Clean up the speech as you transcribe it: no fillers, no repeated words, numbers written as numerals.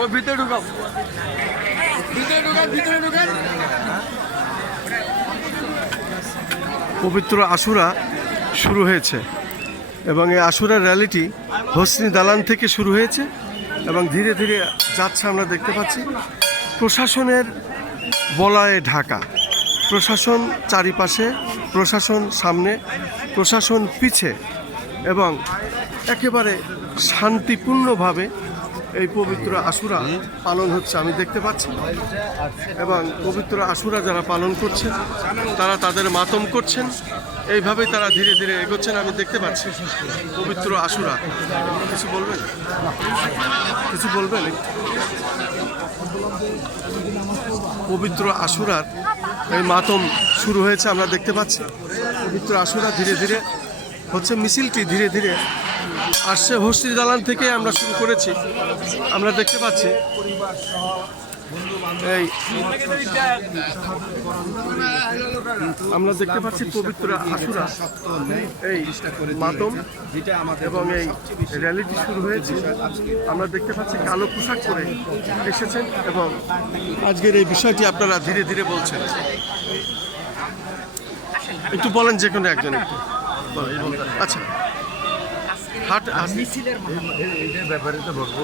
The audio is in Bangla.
ও ভিতরে ঢুকাও, ভিতরে ঢুকান। পবিত্র আশুরা শুরু হয়েছে এবং এই আশুরার র্যালিটি হোসনি দালান থেকে শুরু হয়েছে এবং ধীরে ধীরে যাচ্ছে। আমরা দেখতে পাচ্ছি প্রশাসনের বলয়ে ঢাকা, প্রশাসন চারিপাশে, প্রশাসন সামনে, প্রশাসন পিছে এবং একেবারে শান্তিপূর্ণভাবে এই পবিত্র আশুরা পালন হচ্ছে আমি দেখতে পাচ্ছি। এবং পবিত্র আশুরা যারা পালন করছেন তারা তাদের মাতম করছেন, এইভাবেই তারা ধীরে ধীরে এগোচ্ছেন আমি দেখতে পাচ্ছি। পবিত্র আশুরা, কিছু বলবেন? কিছু বলবেন? পবিত্র আশুরার এই মাতম শুরু হয়েছে আমরা দেখতে পাচ্ছি। পবিত্র আশুরা ধীরে ধীরে হচ্ছে, মিছিলটি ধীরে ধীরে আসছে। হোসনি দালান থেকে আমরা শুরু করেছি, আমরা দেখতে পাচ্ছি এই আমরা দেখতে পাচ্ছি পবিত্র আশুরা এই মাতম এবং এই র্যালিটি শুরু হয়েছে। আমরা দেখতে পাচ্ছি কালো পোশাক পরে এসেছেন এবং আজকের এই বিষয়টি আপনারা ধীরে ধীরে বলছেন। একটু বলেন, যে কোনো একজন একটু। আচ্ছা, হাট মিছিলের ব্যাপারে তো বলবো।